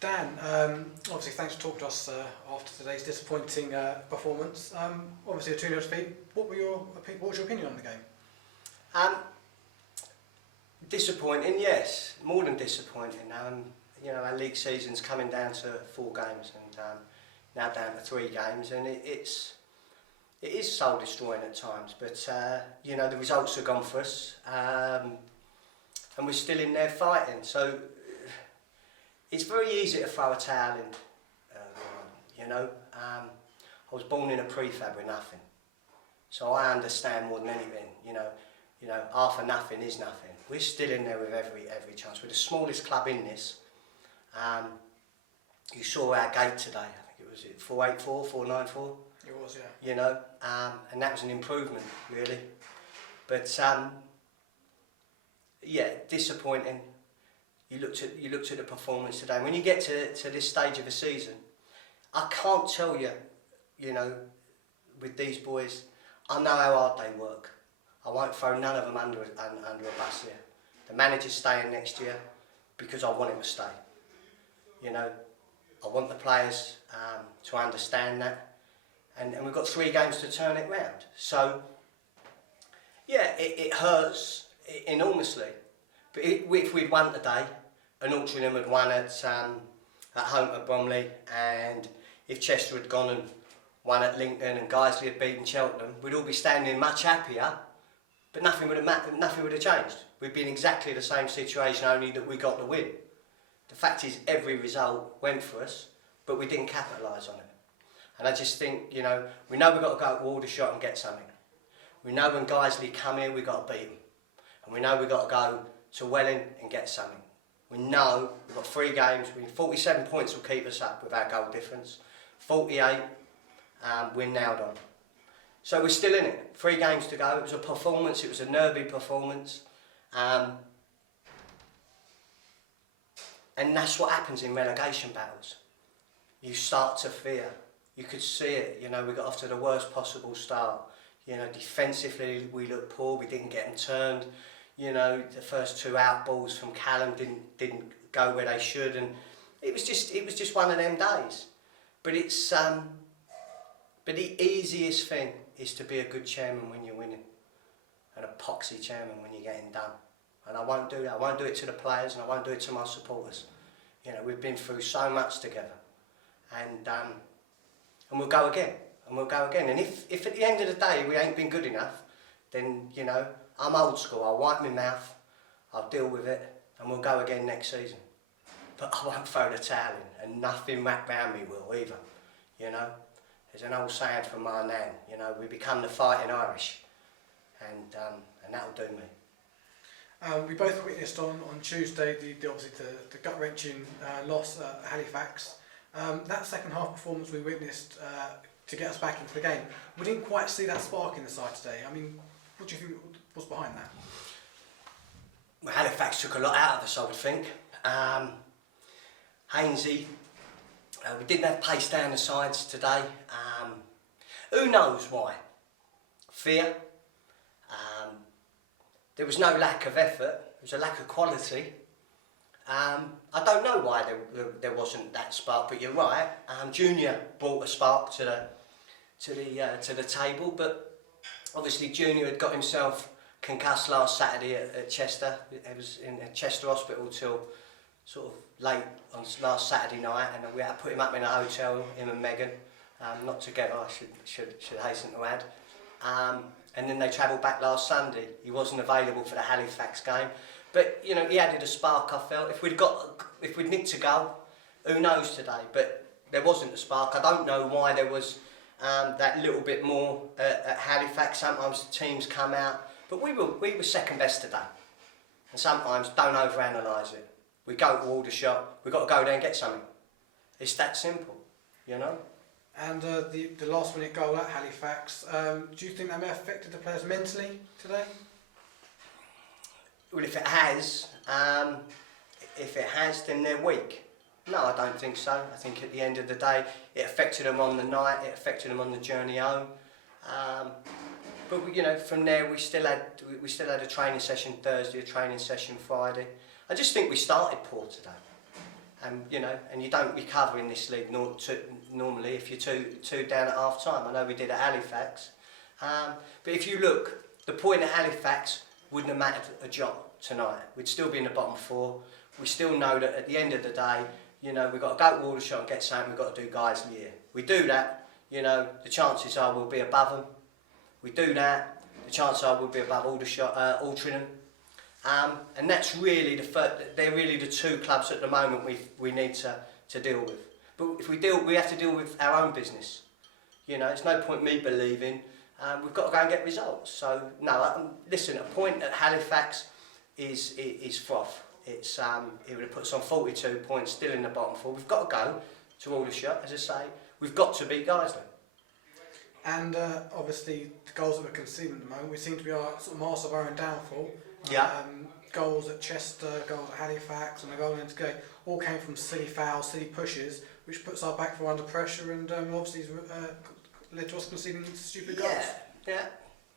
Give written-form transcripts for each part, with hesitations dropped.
Dan, obviously thanks for talking to us after today's disappointing performance. Obviously a 2-0 defeat. What was your opinion on the game? Disappointing, yes, more than disappointing. You know, our league season's coming down to 4 games and now down to 3 games, and it is soul destroying at times. But you know, the results are gone for us, and we're still in there fighting. So it's very easy to throw a towel in. You know, I was born in a prefab with nothing, so I understand more than anything. You know, half of nothing is nothing. We're still in there with every chance. We're the smallest club in this. You saw our gate today. I think it was 484, 494. It was, yeah. You know, and that was an improvement, really. But yeah, disappointing. You looked at the performance today. When you get to this stage of a season, I can't tell you, you know, with these boys, I know how hard they work. I won't throw none of them under a bus here. The manager's staying next year because I want him to stay. You know, I want the players to understand that, and we've got 3 games to turn it round. So yeah, it hurts enormously. But if we'd won today, and Altrincham had won at home at Bromley, and if Chester had gone and won at Lincoln and Guiseley had beaten Cheltenham, we'd all be standing much happier. But nothing would have changed. We'd be in exactly the same situation, only that we got the win. The fact is, every result went for us, but we didn't capitalise on it. And I just think, you know, we know we've got to go to Aldershot and get something. We know when Guiseley come here, we've got to beat them. And we know we've got to go to Welling and get something. We know we've got 3 games. 47 points will keep us up with our goal difference. 48, we're nailed on. So we're still in it. 3 games to go. It was a performance. It was a nervy performance. And that's what happens in relegation battles. You start to fear. You could see it. You know, we got off to the worst possible start. You know, defensively we looked poor. We didn't get them turned. You know, the first 2 out balls from Callum didn't go where they should, and it was just one of them days. But it's but the easiest thing is to be a good chairman when you're winning, and a poxy chairman when you're getting done. And I won't do that. I won't do it to the players, and I won't do it to my supporters. You know, we've been through so much together, and we'll go again, and we'll go again. And if at the end of the day we ain't been good enough, then, you know, I'm old school. I'll wipe my mouth, I'll deal with it, and we'll go again next season. But I won't throw the towel in, and nothing wrapped round me will either. You know, there's an old saying from my nan. You know, we become the fighting Irish, and that'll do me. We both witnessed on Tuesday obviously the gut-wrenching loss at Halifax. That second half performance we witnessed to get us back into the game, we didn't quite see that spark in the side today. I mean, what do you think was behind that? Well, Halifax took a lot out of us, I would think. Hainsey, we didn't have pace down the sides today. Who knows why? Fear. There was no lack of effort, there was a lack of quality. I don't know why there wasn't that spark, but you're right. Junior brought a spark to the table, but obviously Junior had got himself concussed last Saturday at Chester. He was in Chester Hospital till sort of late on last Saturday night, and we had to put him up in a hotel, him and Megan, not together, I should hasten to add. And then they travelled back last Sunday. He wasn't available for the Halifax game, but you know, he added a spark. I felt if we'd nicked a goal, who knows today? But there wasn't a spark. I don't know why there was that little bit more at Halifax. Sometimes the teams come out, but we were second best today. And sometimes don't overanalyse it. We go to Aldershot, we've got to go there and get something. It's that simple, you know. And the last minute goal at Halifax, do you think that may have affected the players mentally today? Well, if it has, then they're weak. No, I don't think so. I think at the end of the day, it affected them on the night, it affected them on the journey home. But you know, from there we still had a training session Thursday, a training session Friday. I just think we started poor today. And and you don't recover in this league normally if you're two down at half time. I know we did at Halifax, but if you look, the point at Halifax wouldn't have mattered a jot tonight. We'd still be in the bottom four. We still know that at the end of the day, we've got to go to Aldershot and get something. We've got to do Guiseley here. We do that, the chances are we'll be above them. We do that, the chances are we'll be above Aldershot, Altrincham. And that's really they're really the two clubs at the moment we need to deal with. But if we have to deal with our own business. It's no point me believing. We've got to go and get results. So no, listen. A point at Halifax is froth. It would have put us on 42 points, still in the bottom four. We've got to go to Aldershot, as I say. We've got to beat Guiseley. And obviously the goals that we're conceding at the moment, we seem to be our sort of master of our own downfall. Yeah. Goals at Chester, goals at Halifax, and a goal into game all came from silly fouls, silly pushes, which puts our back four under pressure, and obviously led to us conceding stupid goals. Yeah.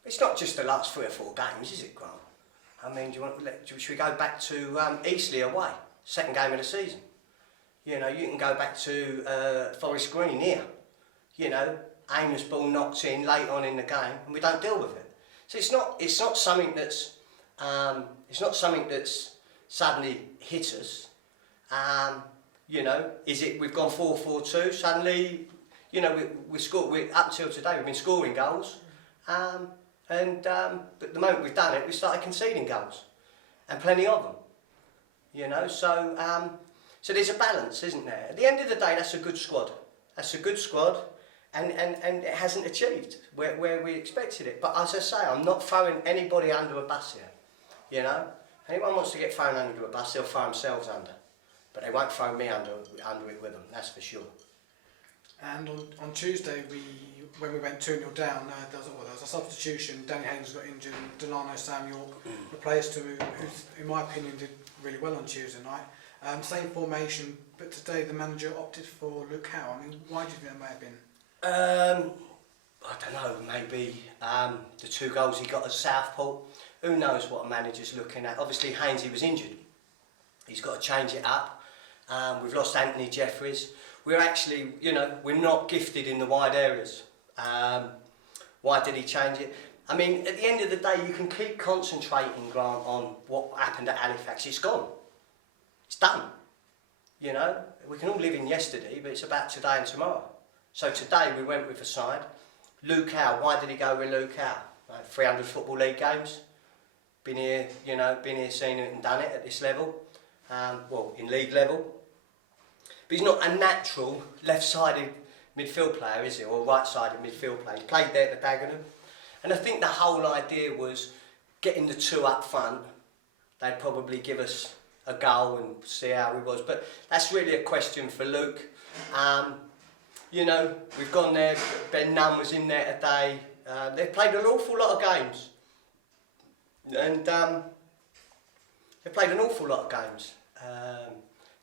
It's not just the last 3 or 4 games, is it, Grant? I mean, should we go back to Eastleigh away, second game of the season? You can go back to Forest Green here. Amos ball knocked in late on in the game, and we don't deal with it. So it's not something that's suddenly hit us. Is it we've gone 4-4-2 suddenly? We scored. Up till today we've been scoring goals, but the moment we've done it, we started conceding goals, and plenty of them. So there's a balance, isn't there? At the end of the day, that's a good squad. And it hasn't achieved where we expected it. But as I say, I'm not throwing anybody under a bus here. Anyone wants to get thrown under a bus, they'll throw themselves under. But they won't throw me under it with them, that's for sure. And on Tuesday, when we went 2-0 down, there was a substitution. Danny Haynes got injured, and Delano Sam York replaced him, who, in my opinion, did really well on Tuesday night. Same formation, but today the manager opted for Luke Howe. I mean, why do you think that may have been? I don't know, maybe the 2 goals he got at Southport. Who knows what a manager's looking at? Obviously Hainsey was injured. He's got to change it up. We've lost Anthony Jeffries. We're actually, we're not gifted in the wide areas. Why did he change it? I mean, at the end of the day, you can keep concentrating, Grant, on what happened at Halifax. It's gone. It's done. We can all live in yesterday, but it's about today and tomorrow. So today we went with a side. Luke Howe, why did he go with Luke Howe? 300 Football League games. Been here, seen it and done it at this level. In league level. But he's not a natural left-sided midfield player, is he? Or right-sided midfield player. He played there at the Dagenham. And I think the whole idea was getting the 2 up front. They'd probably give us a goal and see how he was. But that's really a question for Luke. We've gone there, Ben Nunn was in there today. They've played an awful lot of games. And they've played an awful lot of games.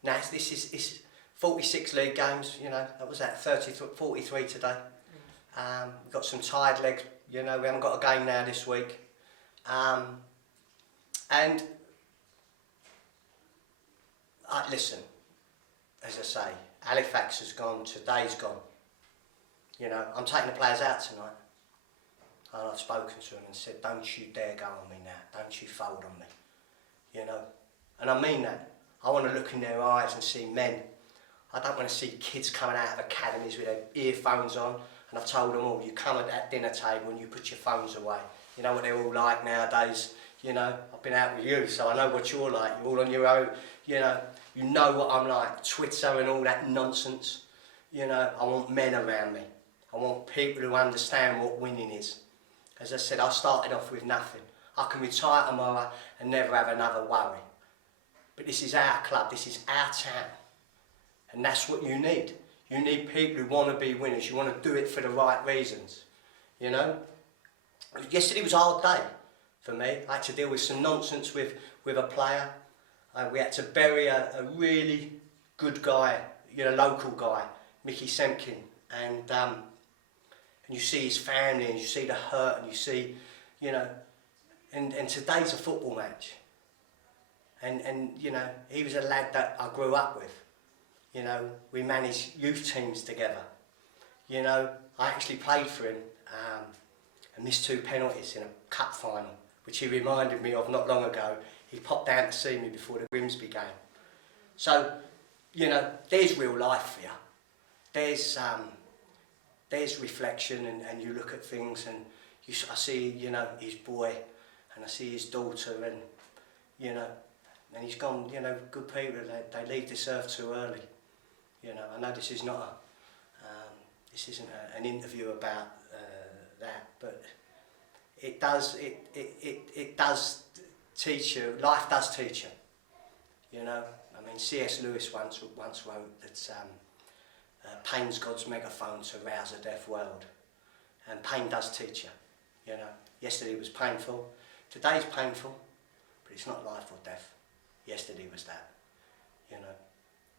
Now, this is 46 league games, that was at 43 today. We've got some tired legs, we haven't got a game now this week. And listen, as I say, Halifax has gone, today's gone. I'm taking the players out tonight. And I've spoken to them and said, don't you dare go on me now, don't you fold on me. And I mean that. I want to look in their eyes and see men. I don't want to see kids coming out of academies with their earphones on. And I've told them all, you come at that dinner table and you put your phones away. You know what they're all like nowadays. I've been out with you, so I know what you're like. You're all on your own. You know what I'm like. Twitter and all that nonsense. I want men around me. I want people who understand what winning is. As I said, I started off with nothing. I can retire tomorrow and never have another worry. But this is our club, this is our town. And that's what you need. You need people who want to be winners. You want to do it for the right reasons. Yesterday was a hard day for me. I had to deal with some nonsense with a player. We had to bury a really good guy, local guy, Mickey Semkin. And you see his family, and you see the hurt, and you see, and today's a football match. And he was a lad that I grew up with. You know, we managed youth teams together. You know, I actually played for him and missed 2 penalties in a cup final, which he reminded me of not long ago. He popped down to see me before the Grimsby game. So, you know, there's real life for you. There's reflection, and you look at things, and I see, you know, his boy, and I see his daughter, and, you know, and he's gone. You know, good people, they leave this earth too early. You know, I know this is not this isn't an interview about that, but it does teach you. Life does teach you. You know, I mean, C.S. Lewis once wrote that pain's God's megaphone to rouse a deaf world, and pain does teach you. You know, yesterday was painful, today's painful, but it's not life or death. Yesterday was that. You know,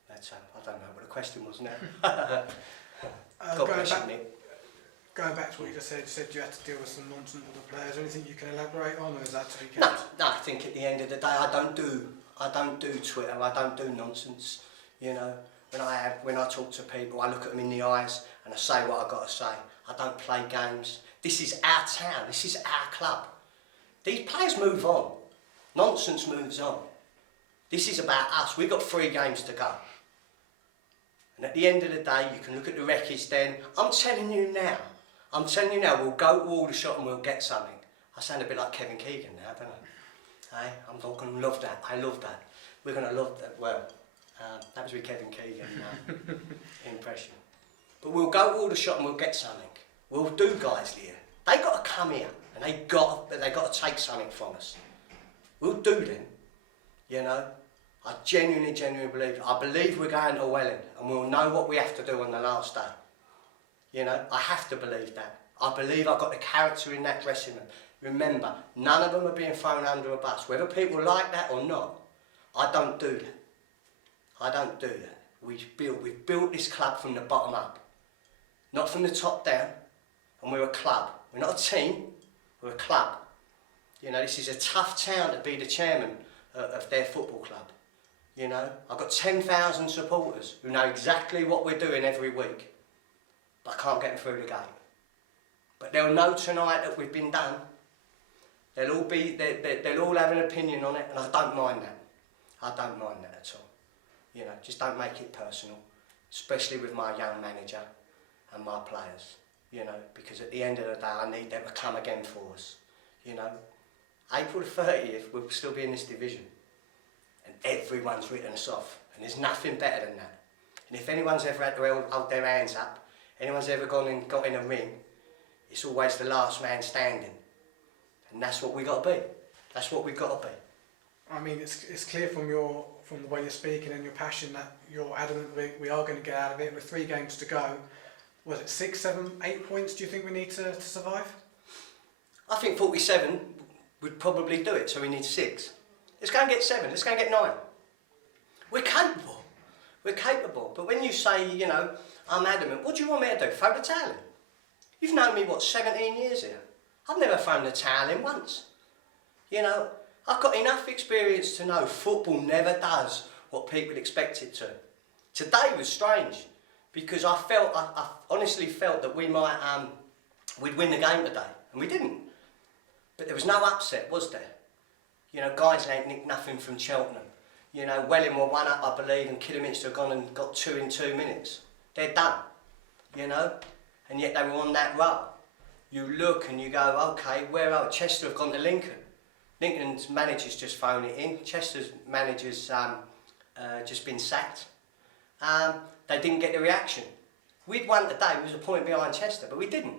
that's I don't know what the question was now. God bless you, Nick. Going back to what you just said you had to deal with some nonsense with the players. Anything you can elaborate on, or is that to be kept? No, I think at the end of the day, I don't do Twitter. I don't do nonsense. You know, when I talk to people, I look at them in the eyes and I say what I've got to say. I don't play games. This is our town. This is our club. These players move on. Nonsense moves on. This is about us. We've got 3 games to go. And at the end of the day, you can look at the wreckage then. I'm telling you now, we'll go to Aldershot and we'll get something. I sound a bit like Kevin Keegan now, don't I? Hey, I'm not going to love that. I love that. We're going to love that. Well, that was with Kevin Keegan impression. But we'll go to Aldershot and we'll get something. We'll do guys here. They got to come here and they got to take something from us. We'll do them, you know. I genuinely believe it. I believe we're going to Welling and we'll know what we have to do on the last day. You know, I have to believe that. I believe I've got the character in that dressing room. Remember, none of them are being thrown under a bus. Whether people like that or not, I don't do that. I don't do that. We've built this club from the bottom up, not from the top down, and we're a club. We're not a team, we're a club. You know, this is a tough town to be the chairman of their football club. You know, I've got 10,000 supporters who know exactly what we're doing every week, but I can't get them through the gate. But they'll know tonight that we've been done. They'll all have an opinion on it, and I don't mind that. I don't mind that at all. You know, just don't make it personal, especially with my young manager and my players. You know, because at the end of the day, I need them to come again for us. You know, April the 30th, we'll still be in this division. And everyone's written us off. And there's nothing better than that. And if anyone's ever had to hold their hands up, anyone's ever gone and got in a ring, it's always the last man standing. And that's what we got to be. That's what we've got to be. I mean, it's clear from the way you're speaking and your passion that you're adamant we are going to get out of it with 3 games to go. Was it 6, 7, 8 points do you think we need to survive? I think 47 would probably do it, so we need 6. Let's go and get 7, let's go and get 9. We're capable. We're capable. But when you say, you know, I'm adamant, what do you want me to do? Throw the towel in? You've known me, 17 years here? I've never thrown the towel in once. You know, I've got enough experience to know football never does what people expect it to. Today was strange because I honestly felt that we might, we'd win the game today, and we didn't. But there was no upset, was there? You know, guys ain't nicked nothing from Cheltenham. You know, Welling were 1 up, I believe, and Kidderminster have gone and got 2 in 2 minutes. They're done, you know, and yet they were on that roll. You look and you go, okay, where are Chester have gone to Lincoln. Lincoln's manager's just thrown it in. Chester's manager's just been sacked. They didn't get the reaction. We'd won today, we was a point behind Chester, but we didn't.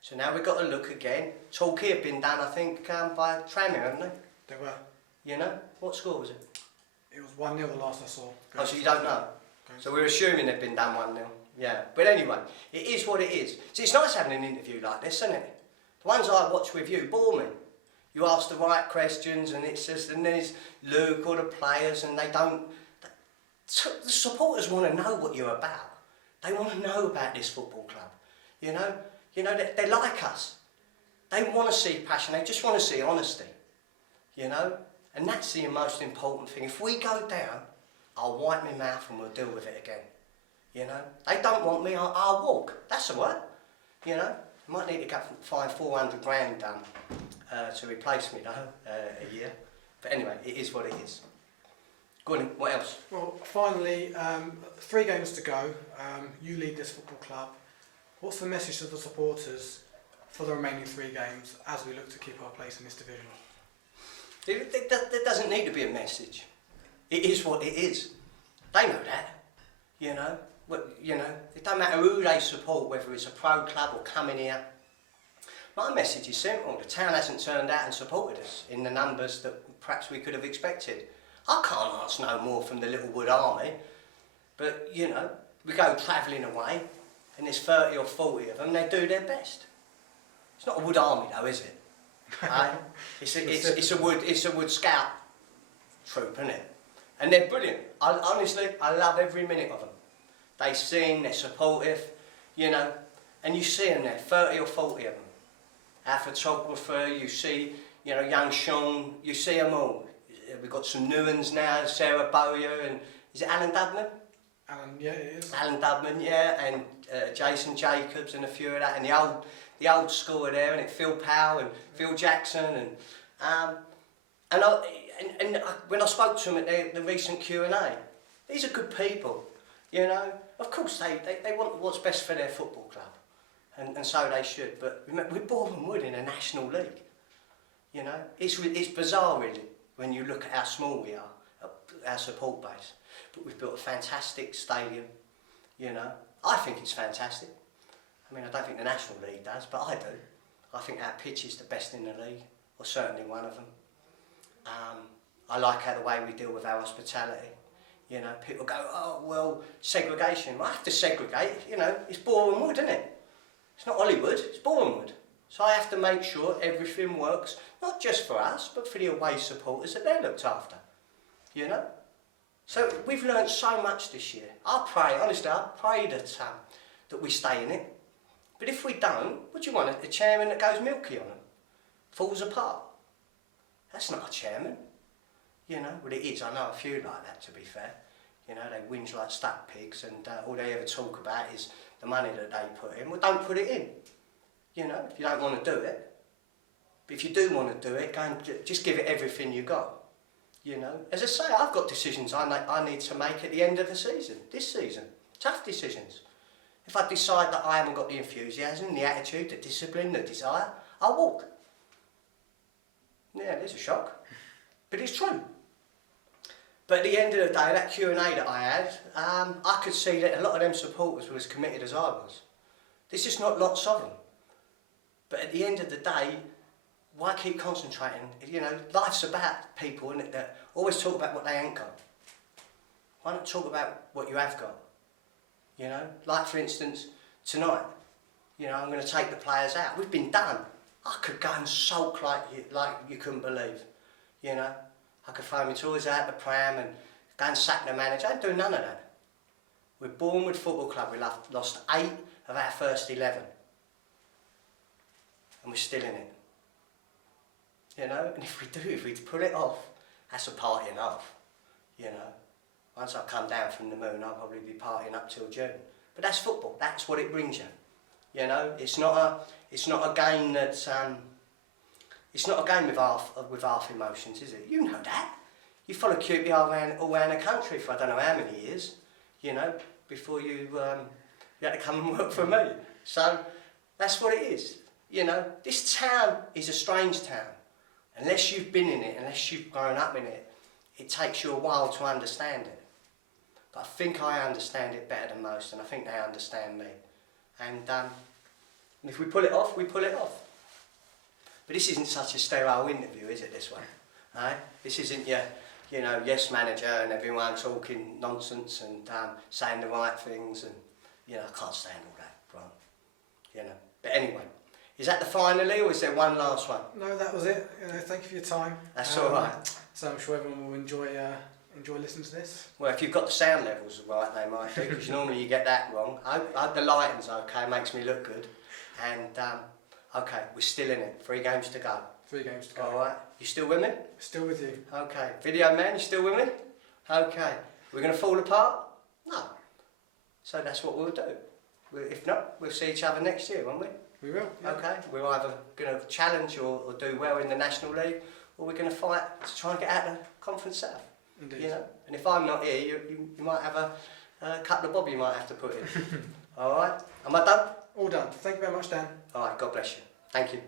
So now we've got to look again. Torquay have been done, I think, by Tranmere, haven't they? They were. You know? What score was it? It was 1-0 the last I saw. Oh, so you don't know? So we're assuming they've been done 1-0. Yeah. But anyway, it is what it is. See, it's nice having an interview like this, isn't it? The ones I watch with you bore me. You ask the right questions and it's just, and there's Luke or the players and they don't... The supporters want to know what you're about. They want to know about this football club. You know, they like us. They want to see passion. They just want to see honesty. You know, and that's the most important thing. If we go down, I'll wipe my mouth and we'll deal with it again. You know, they don't want me, I'll walk. That's all right. You know, I might need to go find 400 grand to replace me though a year. But anyway, it is what it is. Go on, what else? Well, finally, 3 games to go. You lead this football club. What's the message to the supporters for the remaining 3 games as we look to keep our place in this division? There doesn't need to be a message. It is what it is. They know that. You know, it don't matter who they support, whether it's a pro club or coming here. My message is simple. The town hasn't turned out and supported us in the numbers that perhaps we could have expected. I can't ask no more from the Little Wood Army, but you know, we go travelling away and there's 30 or 40 of them, they do their best. It's not a Wood Army though, is it? It's a Wood Scout troop, isn't it? And they're brilliant. Honestly, I love every minute of them. They sing, they're supportive, you know, and you see them there, 30 or 40 of them. Our photographer, you see, you know, young Sean, you see them all. We've got some new ones now, Sarah Bowyer and, is it Alan Dubman? Alan, yeah, it is. Alan Dubman, yeah, and Jason Jacobs and a few of that, and the old school are there, and it Phil Powell and Phil Jackson, and when I spoke to them at the recent Q&A, these are good people, you know. Of course they want what's best for their football club, and so they should. But we're Boreham Wood in a national league, you know. It's bizarre really when you look at how small we are, our support base. But we've built a fantastic stadium, you know. I think it's fantastic. I mean, I don't think the National League does, but I do. I think our pitch is the best in the league, or certainly one of them. I like how the way we deal with our hospitality. You know, people go, oh, well, segregation. Well, I have to segregate, you know, it's Boreham Wood, isn't it? It's not Hollywood, it's Boreham Wood. So I have to make sure everything works, not just for us, but for the away supporters that they're looked after, you know? So we've learned so much this year. I pray, honestly, I pray that we stay in it. But if we don't, what do you want? A chairman that goes milky on them? Falls apart? That's not a chairman. You know, well it is, I know a few like that to be fair. You know, they whinge like stuck pigs and all they ever talk about is the money that they put in. Well, don't put it in. You know, if you don't want to do it. But if you do want to do it, go and just give it everything you got. You know, as I say, I've got decisions I need to make at the end of the season, this season. Tough decisions. If I decide that I haven't got the enthusiasm, the attitude, the discipline, the desire, I'll walk. Yeah, there's a shock. But it's true. But at the end of the day, that Q&A that I had, I could see that a lot of them supporters were as committed as I was. There's just not lots of them. But at the end of the day, why keep concentrating? You know, life's about people, isn't it, that always talk about what they ain't got. Why not talk about what you have got? You know, like for instance, tonight, you know, I'm going to take the players out. We've been done. I could go and sulk like you couldn't believe. You know, I could throw my toys out the pram and go and sack the manager. I don't do none of that. We're Boreham Wood Football Club. We lost 8 of our first 11. And we're still in it. You know, and if we put it off, that's a partying off. You know, once I come down from the moon, I'll probably be partying up till June. But that's football. That's what it brings you. You know, it's not a game that's it's not a game with half emotions, is it? You know that. You followed QPR all around the country for I don't know how many years. You know, before you had to come and work for me. So that's what it is. You know, this town is a strange town. Unless you've been in it, unless you've grown up in it, it takes you a while to understand it. But I think I understand it better than most, and I think they understand me. And if we pull it off, we pull it off. But this isn't such a sterile interview, is it, this one? This isn't your, you know, yes manager and everyone talking nonsense and saying the right things, and, you know, I can't stand all that, Grant. You know. But anyway. Is that the finally, or is there one last one? No, that was it. Thank you for your time. That's all right. So I'm sure everyone will enjoy listening to this. Well, if you've got the sound levels right, they might do, because normally you get that wrong. I hope the lighting's okay, makes me look good. And, okay, we're still in it. 3 games to go. 3 games to go. All right. You still with me? Still with you. Okay. Video man, you still with me? Okay. We're going to fall apart? No. So that's what we'll do. If not, we'll see each other next year, won't we? We will. Yeah. Okay. We're either going to challenge or do well in the National League, or we're going to fight to try and get out of Conference South. Indeed. You know. And if I'm not here, you might have a couple of bob you might have to put in. All right. Am I done? All done. Thank you very much, Dan. All right. God bless you. Thank you.